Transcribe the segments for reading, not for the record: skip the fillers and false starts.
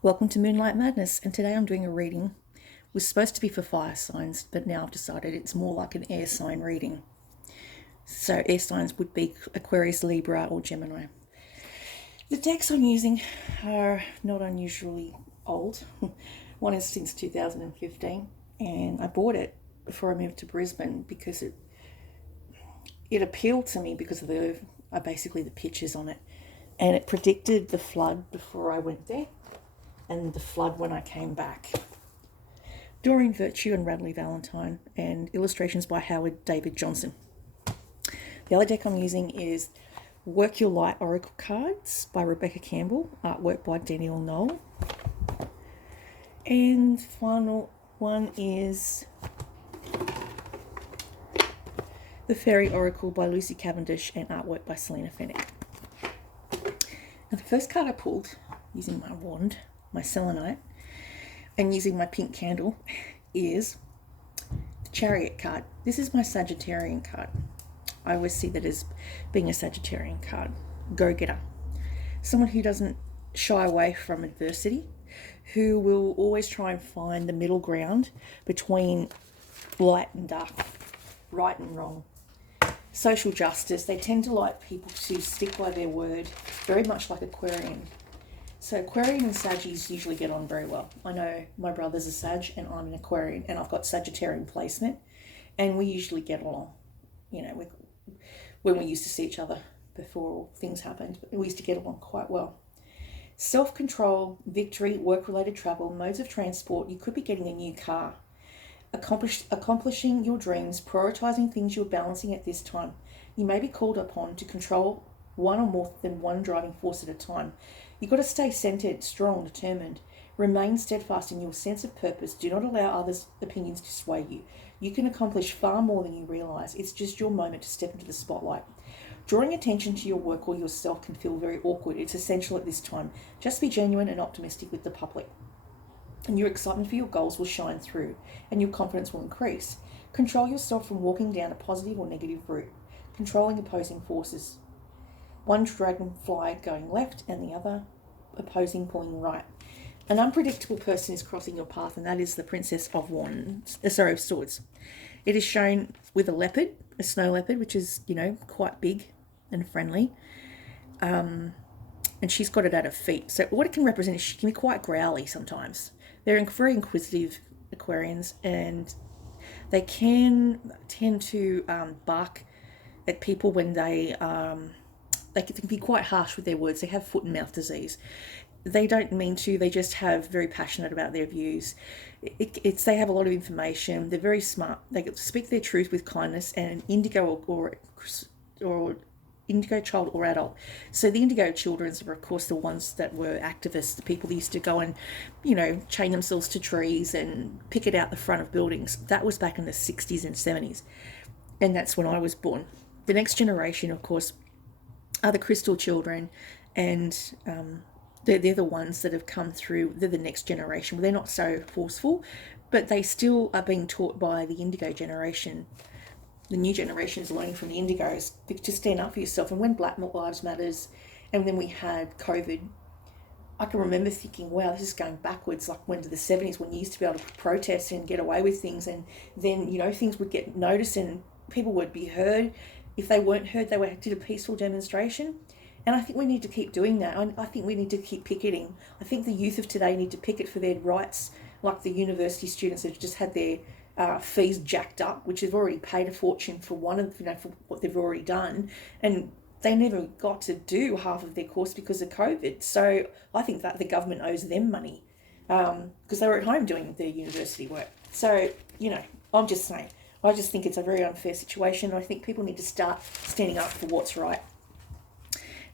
Welcome to Moonlight Madness, and today I'm doing a reading. It was supposed to be for fire signs, but now I've decided it's more like an air sign reading. So air signs would be Aquarius, Libra, or Gemini. The decks I'm using are not unusually old. One is since 2015, and I bought it before I moved to Brisbane because it appealed to me because of basically the pictures on it, and it predicted the flood before I went there and the flood when I came back. Doreen Virtue and Radley Valentine, and illustrations by Howard David Johnson. The other deck I'm using is Work Your Light Oracle Cards by Rebecca Campbell, artwork by Daniel Knoll. And the final one is The Fairy Oracle by Lucy Cavendish and artwork by Selena Fennick. Now the first card I pulled, using my wand, my selenite, and using my pink candle, is the Chariot card. This is my Sagittarian card. I always see that as being a Sagittarian card. Go-getter. Someone who doesn't shy away from adversity, who will always try and find the middle ground between light and dark, right and wrong. Social justice. They tend to like people to stick by their word, very much like Aquarian. So Aquarian and Saggies usually get on very well. I know my brother's a Sag and I'm an Aquarian, and I've got Sagittarian placement, and we usually get along. You know, when we used to see each other before things happened, we used to get along quite well. Self-control, victory, work-related travel, modes of transport. You could be getting a new car. Accomplishing your dreams, prioritizing things you're balancing at this time. You may be called upon to control one or more than one driving force at a time. You've got to stay centered, strong, determined. Remain steadfast in your sense of purpose. Do not allow others' opinions to sway you. You can accomplish far more than you realize. It's just your moment to step into the spotlight. Drawing attention to your work or yourself can feel very awkward. It's essential at this time. Just be genuine and optimistic with the public, and your excitement for your goals will shine through, and your confidence will increase. Control yourself from walking down a positive or negative route, controlling opposing forces. One dragonfly going left and the other opposing pulling right. An unpredictable person is crossing your path, and that is the Princess of Swords. It is shown with a leopard, a snow leopard, which is, quite big and friendly. And she's got it at her feet. So what it can represent is she can be quite growly sometimes. They're very inquisitive Aquarians, and they can tend to bark at people when they can be quite harsh with their words. They have foot and mouth disease. They don't mean to. They just have very passionate about their views. They have a lot of information. They're very smart. They speak their truth with kindness, and an indigo or indigo child or adult. So the indigo children are, of course, the ones that were activists, the people that used to go and, chain themselves to trees and picket out the front of buildings. That was back in the 60s and 70s. And that's when I was born. The next generation, of course, are the crystal children, and they're the ones that have come through. They're the next generation. They're not so forceful, but they still are being taught by the indigo generation. The new generation is learning from the indigos to stand up for yourself. And when Black Lives Matters, and then we had COVID, I can remember thinking, wow, this is going backwards, like when to the 70s, when you used to be able to protest and get away with things, and then, things would get noticed and people would be heard. If they weren't heard, they did a peaceful demonstration. And I think we need to keep doing that. I think we need to keep picketing. I think the youth of today need to picket for their rights, like the university students that have just had their fees jacked up, which have already paid a fortune for for what they've already done, and they never got to do half of their course because of COVID. So I think that the government owes them money because they were at home doing their university work. So, I'm just saying, I just think it's a very unfair situation. I think people need to start standing up for what's right.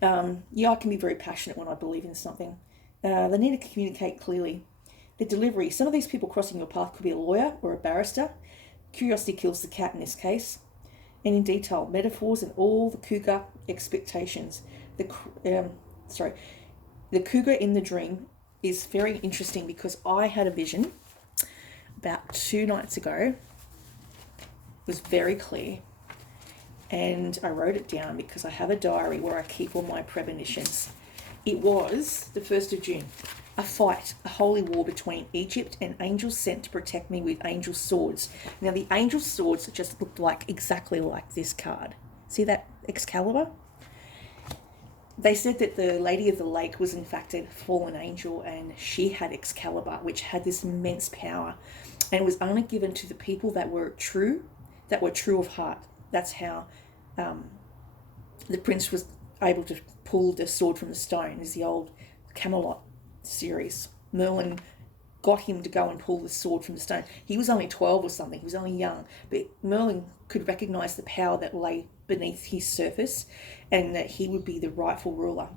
I can be very passionate when I believe in something. They need to communicate clearly. The delivery. Some of these people crossing your path could be a lawyer or a barrister. Curiosity kills the cat in this case. And in detail, metaphors and all the cougar expectations. The cougar in the dream is very interesting because I had a vision about 2 nights ago. It was very clear. And I wrote it down because I have a diary where I keep all my premonitions. It was the 1st of June. a fight, a holy war between Egypt and angels sent to protect me with angel swords. Now, the angel swords just looked like exactly like this card. See that Excalibur? They said that the Lady of the Lake was in fact a fallen angel, and she had Excalibur, which had this immense power, and it was only given to the people that were true of heart. That's how the prince was able to pull the sword from the stone. Is the old Camelot series. Merlin got him to go and pull the sword from the stone. He was only 12 or something. He was only young, but Merlin could recognize the power that lay beneath his surface, and that he would be the rightful ruler.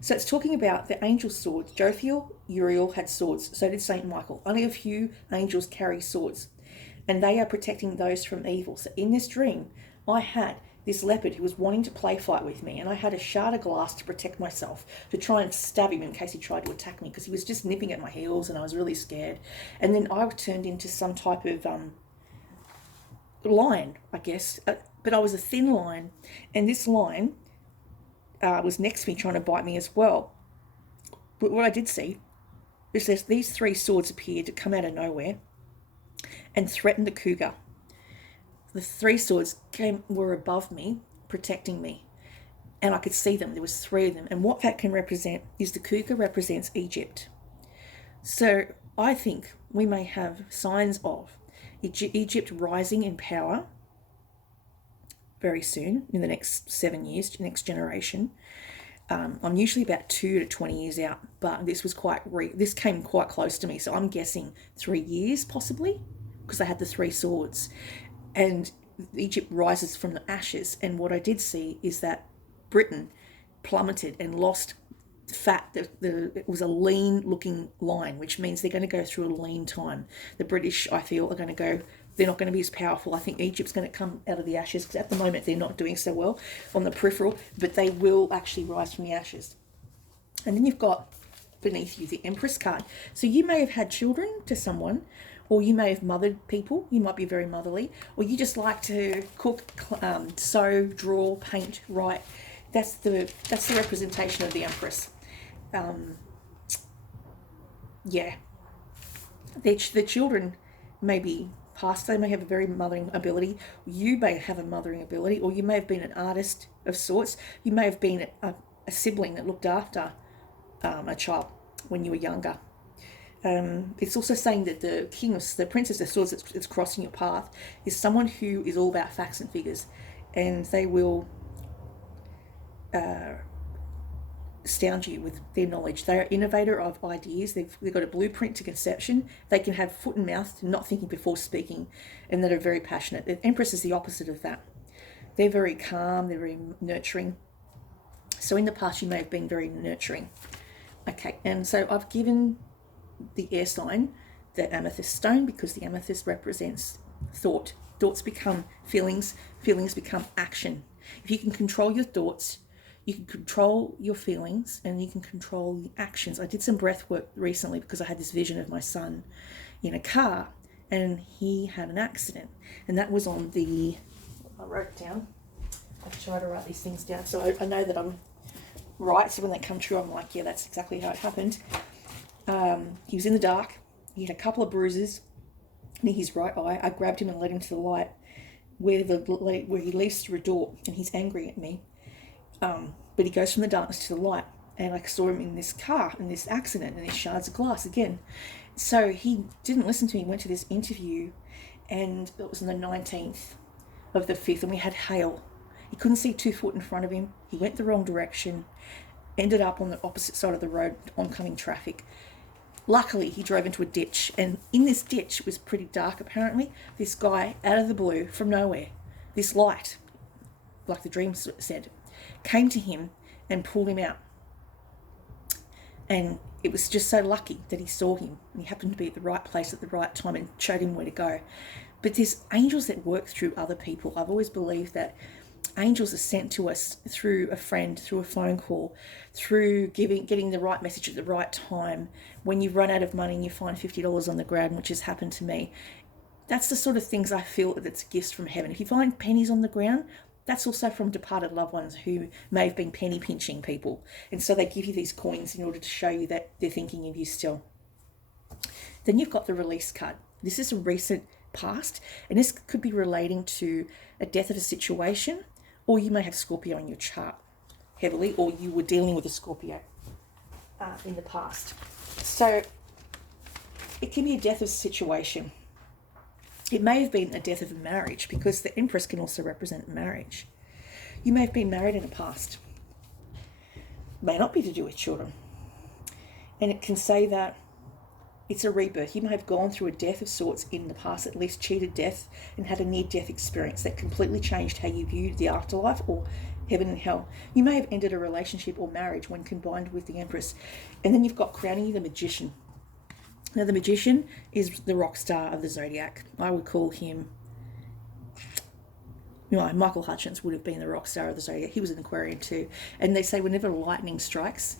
So it's talking about the angel swords. Jophiel, Uriel had swords. So did Saint Michael. Only a few angels carry swords, and they are protecting those from evil. So in this dream, I had this leopard who was wanting to play fight with me, and I had a shard of glass to protect myself, to try and stab him in case he tried to attack me, because he was just nipping at my heels and I was really scared. And then I turned into some type of lion, I guess, but I was a thin lion, and this lion was next to me trying to bite me as well. But what I did see is these three swords appeared to come out of nowhere and threaten the cougar. The three swords were above me, protecting me, and I could see them. There was three of them, and what that can represent is the cougar represents Egypt. So I think we may have signs of Egypt rising in power very soon, in the next 7 years, next generation. I'm usually about 2 to 20 years out, but this was this came quite close to me, so I'm guessing 3 years possibly, because I had the three swords. And Egypt rises from the ashes, and what I did see is that Britain plummeted and lost fat. It was a lean looking line, which means they're going to go through a lean time. The British, I feel, are going to go, they're not going to be as powerful. I think Egypt's going to come out of the ashes, because at the moment they're not doing so well on the peripheral, but they will actually rise from the ashes. And then you've got beneath you the Empress card. So you may have had children to someone, or you may have mothered people. You might be very motherly, or you just like to cook, sew, draw, paint, write. That's the representation of the Empress. The children may be past. They may have a very mothering ability. You may have a mothering ability, or you may have been an artist of sorts. You may have been a sibling that looked after a child when you were younger. It's also saying that the Princess of Swords that's crossing your path is someone who is all about facts and figures, and they will astound you with their knowledge. They are innovator of ideas. They've got a blueprint to conception. They can have foot and mouth to not thinking before speaking, and that are very passionate. The Empress is the opposite of that. They're very calm. They're very nurturing. So in the past, you may have been very nurturing. Okay, and so I've given the air sign the amethyst stone, because the amethyst represents thought. Thoughts become feelings. Feelings become action. If you can control your thoughts, you can control your feelings, and you can control the actions. I did some breath work recently because I had this vision of my son in a car, and he had an accident, and that was on the, I wrote it down. I try to write these things down so I know that I'm right, so when they come true, I'm like, yeah, that's exactly how it happened. He was in the dark. He had a couple of bruises near his right eye. I grabbed him and led him to the light where he leaves through a door, and he's angry at me. But he goes from the darkness to the light, and I saw him in this car, in this accident, and these shards of glass again. So he didn't listen to me. He went to this interview, and it was on the 19th of the 5th, and we had hail. He couldn't see 2 foot in front of him. He went the wrong direction, ended up on the opposite side of the road, oncoming traffic. Luckily, he drove into a ditch, and in this ditch, it was pretty dark apparently, this guy, out of the blue, from nowhere, this light, like the dream said, came to him and pulled him out. And it was just so lucky that he saw him, and he happened to be at the right place at the right time and showed him where to go. But there's angels that work through other people. I've always believed that angels are sent to us through a friend, through a phone call, through getting the right message at the right time. When you run out of money and you find $50 on the ground, which has happened to me, that's the sort of things I feel that's gifts from heaven. If you find pennies on the ground, That's also from departed loved ones who may have been penny pinching people. And so they give you these coins in order to show you that they're thinking of you still. Then you've got the release card. This is a recent past, and this could be relating to a death of a situation, or you may have Scorpio in your chart heavily, or you were dealing with a Scorpio in the past. So it can be a death of a situation. It may have been a death of a marriage, because the Empress can also represent marriage. You may have been married in the past. May not be to do with children. And it can say that it's a rebirth. You may have gone through a death of sorts in the past, at least cheated death, and had a near-death experience that completely changed how you viewed the afterlife or heaven and hell. You may have ended a relationship or marriage when combined with the Empress. And then you've got crowning you the Magician. Now, the Magician is the rock star of the zodiac. I would call him, Michael Hutchence would have been the rock star of the zodiac. He was an Aquarian too. And they say whenever lightning strikes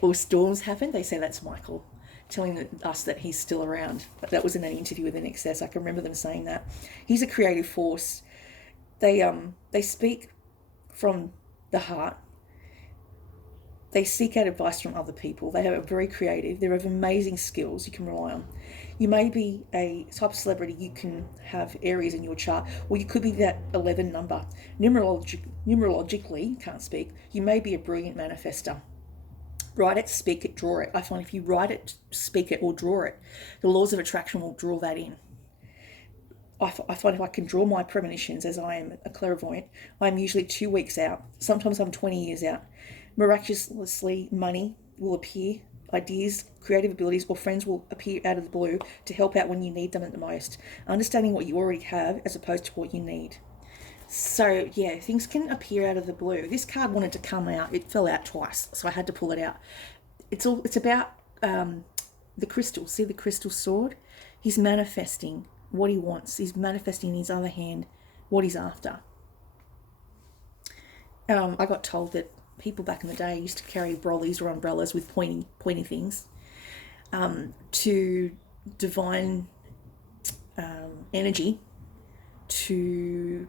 or storms happen, they say that's Michael, telling us that he's still around. But that was in an interview with INXS. I can remember them saying that. He's a creative force. They speak from the heart. They seek out advice from other people. They are very creative. They're of amazing skills you can rely on. You may be a type of celebrity. You can have Aries in your chart, or you could be that 11 number. Numerologically, can't speak. You may be a brilliant manifester. Write it, speak it, draw it. I find if you write it, speak it, or draw it, the laws of attraction will draw that in. I find if I can draw my premonitions, as I am a clairvoyant, I'm usually 2 weeks out. Sometimes I'm 20 years out. Miraculously, money will appear, ideas, creative abilities, or friends will appear out of the blue to help out when you need them at the most. Understanding what you already have as opposed to what you need. So, yeah, things can appear out of the blue. This card wanted to come out. It fell out twice, so I had to pull it out. It's about the crystal. See the crystal sword? He's manifesting what he wants. He's manifesting in his other hand what he's after. I got told that people back in the day used to carry brollies or umbrellas with pointy things to divine energy to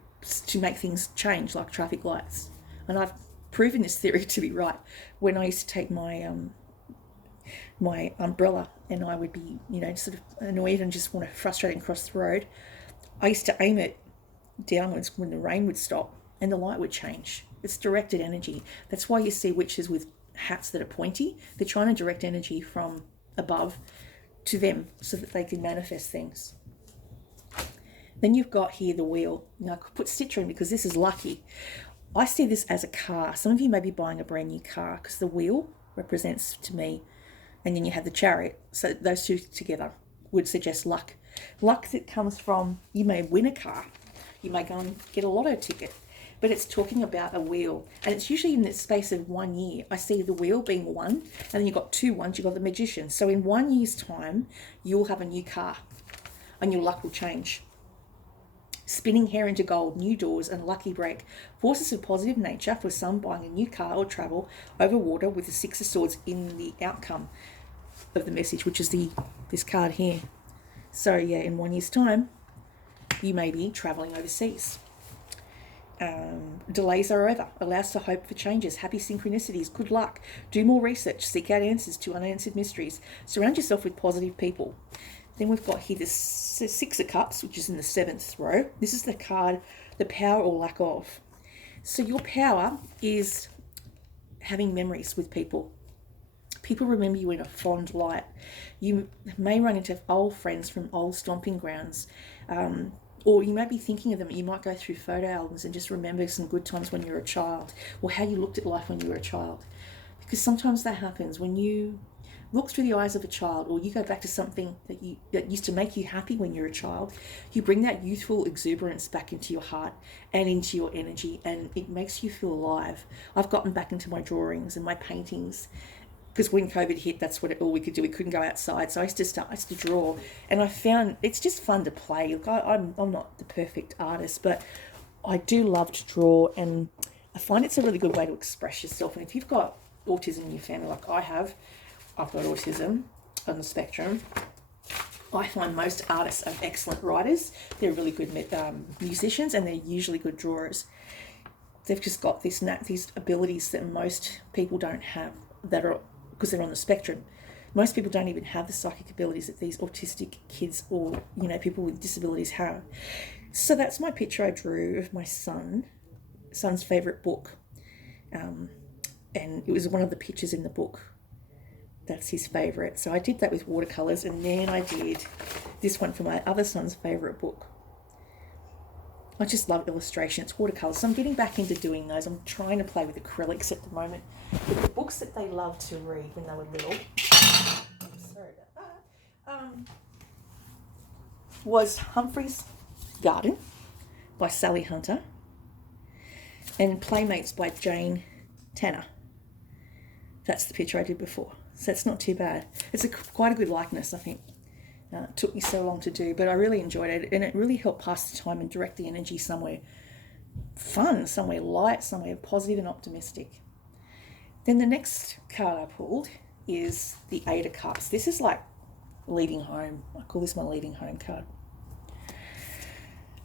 make things change, like traffic lights. And I've proven this theory to be right. When I used to take my my umbrella and I would be, sort of annoyed and just want to frustrate and cross the road, I used to aim it downwards when the rain would stop and the light would change. It's directed energy. That's why you see witches with hats that are pointy. They're trying to direct energy from above to them so that they can manifest things. Then you've got here the wheel. Now I could put Stitcher in because this is lucky. I see this as a car. Some of you may be buying a brand new car because the wheel represents to me, and then you have the chariot. So those two together would suggest luck. Luck that comes from, you may win a car. You may go and get a lotto ticket. But it's talking about a wheel. And it's usually in the space of 1 year. I see the wheel being one, and then you've got 2 ones, you've got the Magician. So in 1 year's time, you'll have a new car and your luck will change. Spinning hair into gold, new doors, and lucky break. Forces of positive nature for some buying a new car or travel over water with the 6 of Swords in the outcome of the message, which is this card here. So yeah, in 1 year's time, you may be traveling overseas. Delays are over. Allows for hope for changes. Happy synchronicities. Good luck. Do more research. Seek out answers to unanswered mysteries. Surround yourself with positive people. Then we've got here the 6 of Cups, which is in the 7th row. This is the card, the power or lack of. So your power is having memories with people. People remember you in a fond light. You may run into old friends from old stomping grounds. Or you might be thinking of them. You might go through photo albums and just remember some good times when you were a child, or how you looked at life when you were a child. Because sometimes that happens when you look through the eyes of a child, or you go back to something that used to make you happy when you were a child. You bring that youthful exuberance back into your heart and into your energy, and it makes you feel alive. I've gotten back into my drawings and my paintings, because when COVID hit, that's all we could do. We couldn't go outside. So I used to draw, and I found it's just fun to play. Look, I'm not the perfect artist, but I do love to draw, and I find it's a really good way to express yourself. And if you've got autism in your family, like I have, I've got autism on the spectrum. I find most artists are excellent writers. They're really good musicians, and they're usually good drawers. They've just got these abilities that most people don't have, that are because they're on the spectrum. Most people don't even have the psychic abilities that these autistic kids or people with disabilities have. So that's my picture I drew of my son's favourite book, and it was one of the pictures in the book. That's his favourite. So I did that with watercolours, and then I did this one for my other son's favourite book. I just love illustration. It's watercolours. So I'm getting back into doing those. I'm trying to play with acrylics at the moment. But the books that they loved to read when they were little, sorry about that, was Humphrey's Garden by Sally Hunter and Playmates by Jane Tanner. That's the picture I did before. So it's not too bad. It's quite a good likeness, I think. It took me so long to do, but I really enjoyed it, and it really helped pass the time and direct the energy somewhere fun, somewhere light, somewhere positive and optimistic. Then the next card I pulled is the Eight of Cups. This is like leaving home. I call this my leaving home card.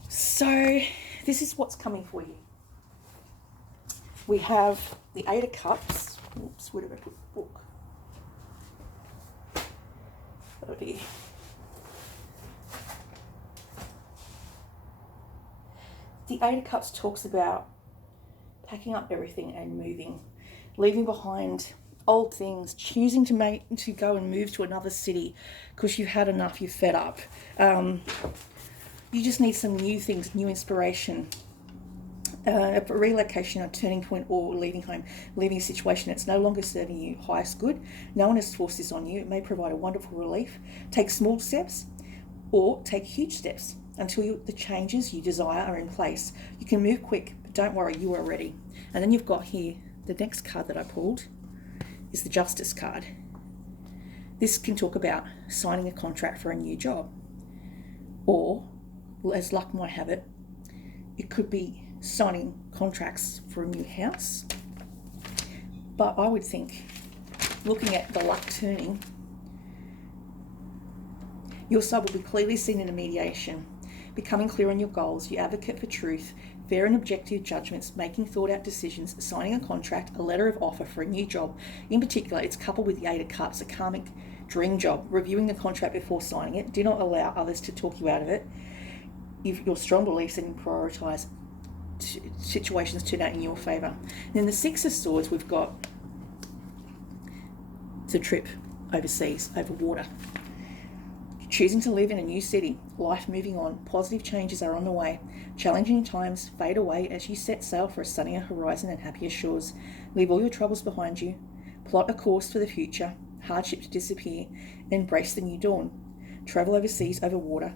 So this is what's coming for you. We have the Eight of Cups. Oops, where did I put the book? Oh dear. The Eight of Cups talks about packing up everything and moving, leaving behind old things, choosing to go and move to another city because you've had enough, you're fed up. You just need some new things, new inspiration. A relocation, a turning point, or leaving home, leaving a situation that's no longer serving you highest good. No one has forced this on you. It may provide a wonderful relief. Take small steps or take huge steps until the changes you desire are in place. You can move quick, but don't worry, you are ready. And then you've got here, the next card that I pulled is the Justice card. This can talk about signing a contract for a new job, or, as luck might have it, it could be signing contracts for a new house. But I would think, looking at the luck turning, your side will be clearly seen in a mediation, becoming clear on your goals, you advocate for truth, fair and objective judgments, making thought-out decisions, signing a contract, a letter of offer for a new job. In particular, it's coupled with the Eight of Cups, a karmic dream job, reviewing the contract before signing it. Do not allow others to talk you out of it. If your strong beliefs and you prioritise situations turn out in your favour. Then the Six of Swords, we've got the trip overseas, over water. Choosing to live in a new city, life moving on, positive changes are on the way. Challenging times fade away as you set sail for a sunnier horizon and happier shores. Leave all your troubles behind you. Plot a course for the future, hardship to disappear, embrace the new dawn. Travel overseas over water,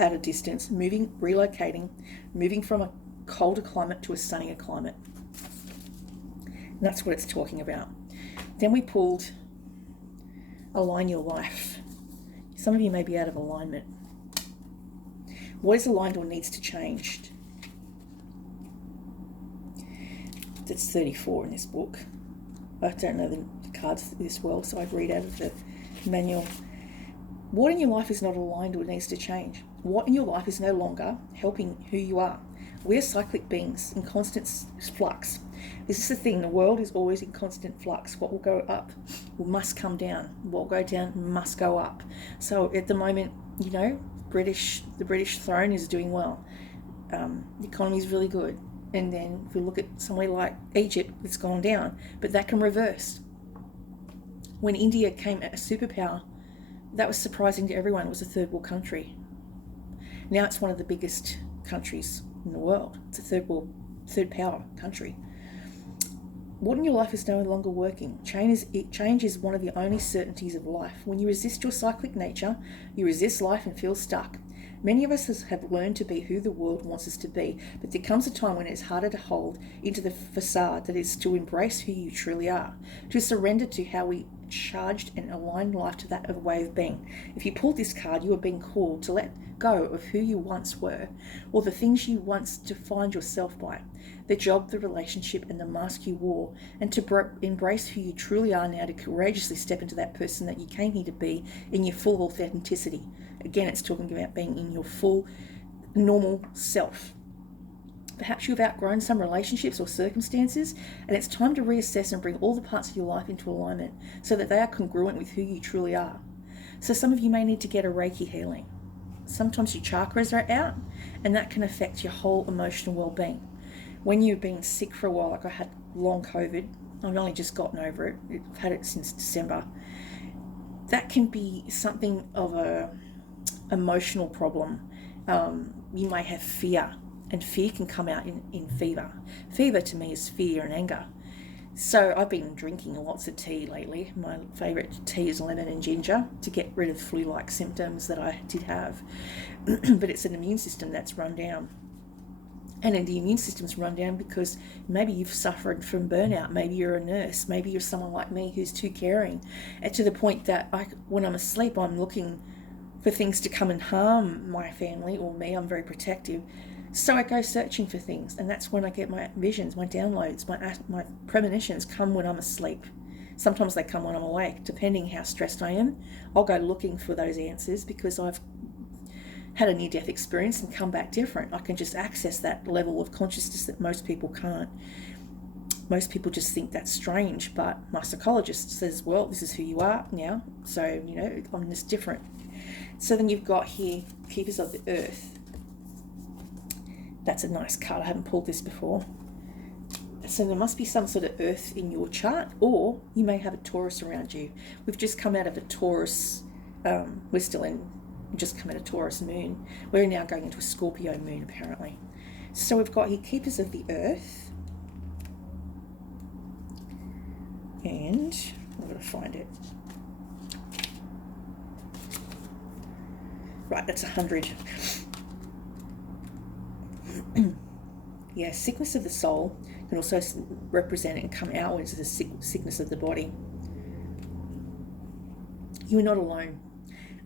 at a distance, relocating, moving from a colder climate to a sunnier climate. And that's what it's talking about. Then we pulled Align Your Life. Some of you may be out of alignment. What is aligned or needs to change? That's 34 in this book. I don't know the cards this well, so I'd read out of the manual. What in your life is not aligned or needs to change? What in your life is no longer helping who you are? We're cyclic beings in constant flux. This is the thing, the world is always in constant flux. What will go up must come down. What will go down must go up. So at the moment, the British throne is doing well. The economy is really good. And then if we look at somewhere like Egypt, it's gone down. But that can reverse. When India came a superpower, that was surprising to everyone. It was a third world country. Now it's one of the biggest countries in the world. It's a third power country. What in your life is no longer working? Change is one of the only certainties of life. When you resist your cyclic nature, you resist life and feel stuck. Many of us have learned to be who the world wants us to be, but there comes a time when it's harder to hold into the facade that is to embrace who you truly are, to surrender to how we charged and aligned life to that of a way of being. If you pulled this card, you are being called to let go of who you once were, or the things you once defined yourself by, the job, the relationship, and the mask you wore, and to embrace who you truly are now, to courageously step into that person that you came here to be in your full authenticity. Again, it's talking about being in your full normal self. Perhaps you've outgrown some relationships or circumstances, and it's time to reassess and bring all the parts of your life into alignment so that they are congruent with who you truly are. So some of you may need to get a Reiki healing. Sometimes your chakras are out, and that can affect your whole emotional well-being. When you've been sick for a while, like I had long COVID, I've only just gotten over it. I've had it since December. That can be something of a emotional problem. You may have fear, and fear can come out in fever. Fever to me is fear and anger. So I've been drinking lots of tea lately. My favourite tea is lemon and ginger to get rid of flu-like symptoms that I did have. But it's an immune system that's run down. And the immune system's run down because maybe you've suffered from burnout. Maybe you're a nurse. Maybe you're someone like me who's too caring. And to the point that when I'm asleep, I'm looking for things to come and harm my family or me. I'm very protective. So I go searching for things, and that's when I get my visions, my downloads, my premonitions come when I'm asleep. Sometimes they come when I'm awake, depending how stressed I am. I'll go looking for those answers because I've had a near-death experience and come back different. I can just access that level of consciousness that most people can't. Most people just think that's strange, but my psychologist says, well, this is who you are now, so, I'm just different. So then you've got here, Keepers of the Earth. That's a nice card. I haven't pulled this before. So there must be some sort of earth in your chart, or you may have a Taurus around you. We've just come out of a Taurus, just come out of Taurus moon. We're now going into a Scorpio moon, apparently. So we've got here Keepers of the Earth. And I'm going to find it. Right, that's 100. Yeah, sickness of the soul can also represent and come outwards as a sickness of the body. You are not alone.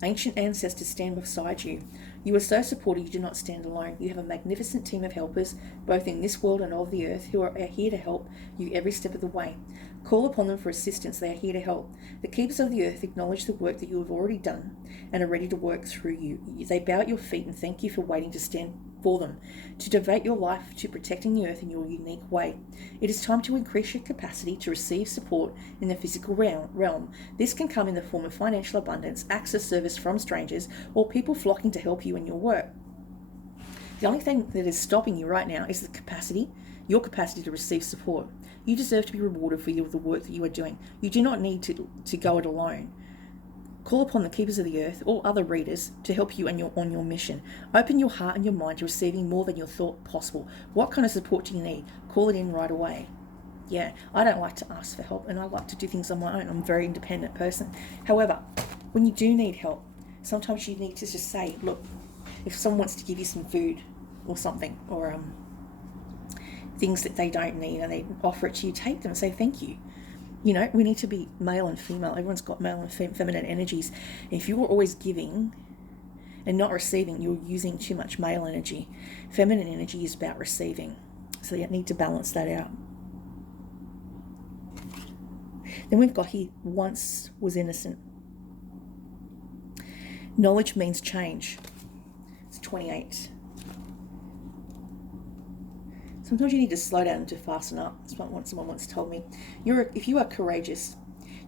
Ancient ancestors stand beside you. You are so supported you do not stand alone. You have a magnificent team of helpers, both in this world and of the earth, who are here to help you every step of the way. Call upon them for assistance. They are here to help. The Keepers of the Earth acknowledge the work that you have already done and are ready to work through you. They bow at your feet and thank you for waiting to stand for them, to devote your life to protecting the earth in your unique way. It is time to increase your capacity to receive support in the physical realm. This can come in the form of financial abundance, acts of service from strangers, or people flocking to help you in your work. The only thing that is stopping you right now is your capacity to receive support. You deserve to be rewarded for the work that you are doing. You do not need to go it alone. Call upon the Keepers of the Earth or other readers to help you on your mission. Open your heart and your mind to receiving more than you thought possible. What kind of support do you need? Call it in right away. Yeah, I don't like to ask for help, and I like to do things on my own. I'm a very independent person. However, when you do need help, sometimes you need to just say, look, if someone wants to give you some food or something, or things that they don't need, and they offer it to you, take them and say thank you. We need to be male and female. Everyone's got male and feminine energies. If you're always giving and not receiving, you're using too much male energy. Feminine energy is about receiving. So you need to balance that out. Then we've got here, once was innocent. Knowledge means change. It's 28. Sometimes you need to slow down and to fasten up. That's what someone once told me. If you are courageous,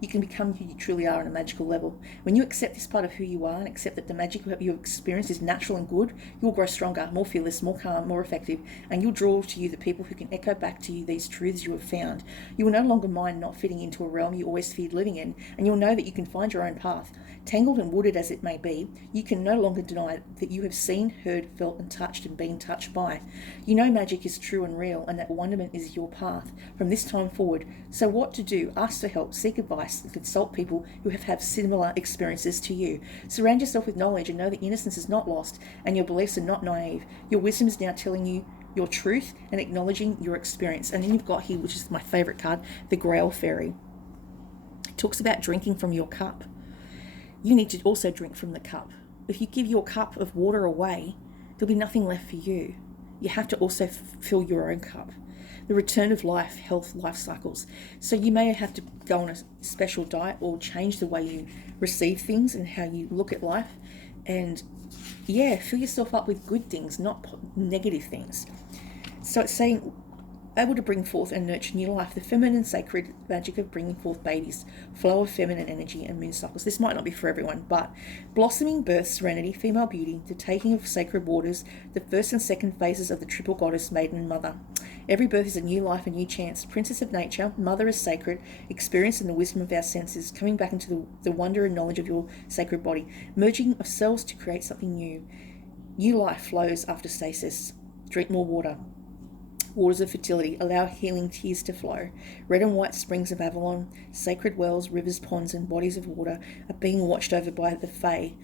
you can become who you truly are on a magical level. When you accept this part of who you are and accept that the magic you experience is natural and good, you'll grow stronger, more fearless, more calm, more effective, and you'll draw to you the people who can echo back to you these truths you have found. You will no longer mind not fitting into a realm you always feared living in, and you'll know that you can find your own path. Tangled and wooded as it may be, you can no longer deny that you have seen, heard, felt, and touched and been touched by. You know magic is true and real, and that wonderment is your path from this time forward. So what to do? Ask for help, seek advice, and consult people who have had similar experiences to you. Surround yourself with knowledge and know that innocence is not lost, and your beliefs are not naive. Your wisdom is now telling you your truth and acknowledging your experience. And then you've got here, which is my favourite card, the Grail Fairy. talks about drinking from your cup. You need to also drink from the cup. If you give your cup of water away, there'll be nothing left for you. You have to also fill your own cup. The return of life, health, life cycles. So you may have to go on a special diet or change the way you receive things and how you look at life. And fill yourself up with good things, not negative things. So it's saying, able to bring forth and nurture new life, the feminine sacred magic of bringing forth babies, flow of feminine energy and moon cycles. This might not be for everyone, but blossoming, birth, serenity, female beauty, the taking of sacred waters, the first and second phases of the triple goddess, maiden and mother. Every birth is a new life, a new chance. Princess of nature, mother is sacred, experience in the wisdom of our senses, coming back into the wonder and knowledge of your sacred body, merging of cells to create something new. New life flows after stasis. Drink more water. Waters of fertility, allow healing tears to flow. Red and white springs of Avalon, sacred wells, rivers, ponds, and bodies of water are being watched over by the Fae,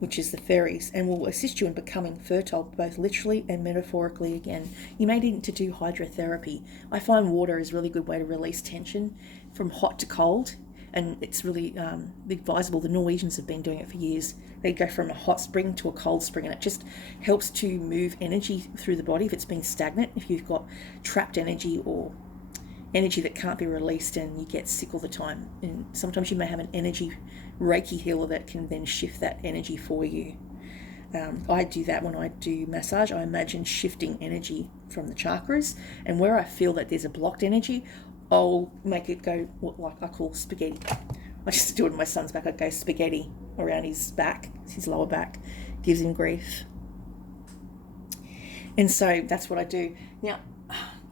which is the fairies, and will assist you in becoming fertile, both literally and metaphorically again. You may need to do hydrotherapy. I find water is a really good way to release tension from hot to cold, and it's really advisable. The Norwegians have been doing it for years. They go from a hot spring to a cold spring, and it just helps to move energy through the body if it's been stagnant, if you've got trapped energy or energy that can't be released and you get sick all the time. And sometimes you may have an energy Reiki healer that can then shift that energy for you. I do that when I do massage. I imagine shifting energy from the chakras, and where I feel that there's a blocked energy, I'll make it go what I call spaghetti. I just do it on my son's back. I go spaghetti around his back, his lower back, gives him grief. And so that's what I do. Now,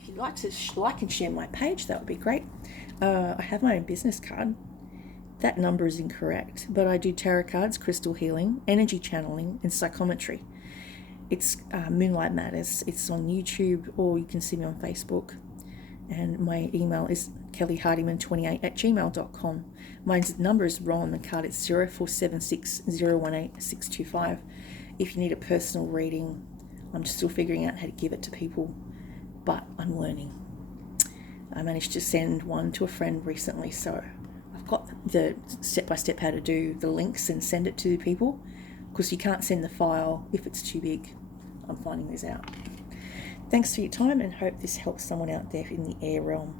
if you'd like to like and share my page, that would be great. I have my own business card. That number is incorrect, but I do tarot cards, crystal healing, energy channeling, and psychometry. It's Moonlight Matters. It's on YouTube, or you can see me on Facebook. And my email is kellyhardiman28@gmail.com. My number is wrong on the card. It's 0476 018 625. If you need a personal reading, I'm still figuring out how to give it to people, but I'm learning. I managed to send one to a friend recently, so I've got the step-by-step how to do the links and send it to people, because you can't send the file if it's too big. I'm finding this out. Thanks for your time, and hope this helps someone out there in the air realm.